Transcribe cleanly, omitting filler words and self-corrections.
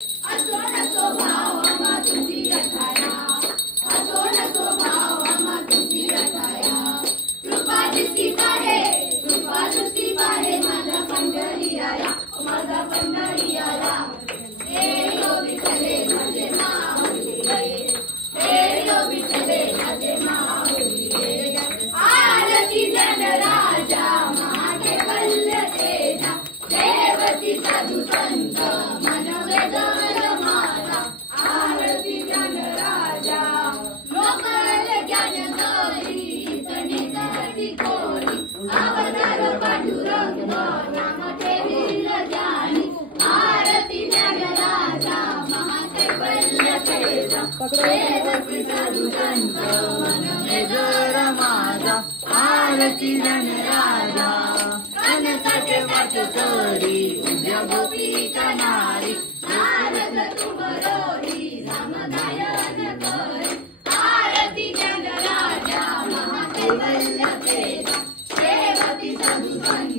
असो नसो भाव आम्हा तुझी अठाया, असो नसो भाव आम्हा तुझी अठाया. कृपा दृष्टी पाहे, कृपा दृष्टी पाहे माझा पंढरी आला, माझा पंढरी आला. हे यो विठ्ठले माझे माऊली रे, हे यो विठ्ठले माझे माऊली रे. आरती जन राजा महाकेवल्य तेजा, देवती साधू संत मन वेदन माझा. आरती जन राजा लोकल ज्ञान गौरी तनिकटी कोरी, अवतार पांडुरंग नाम ठेवील ज्ञानी. आरती जन राजा महाकेवल्य तेजा, देवती साधू संत मन वेदन माझा. आरती जन राजा कनकाचे वाट तरी उद्या गोपीच्या नारी. नारद तुमरोरी रामगायन करी. आरती जन राजा महाकेवल्य तेजा, देवती साधू संत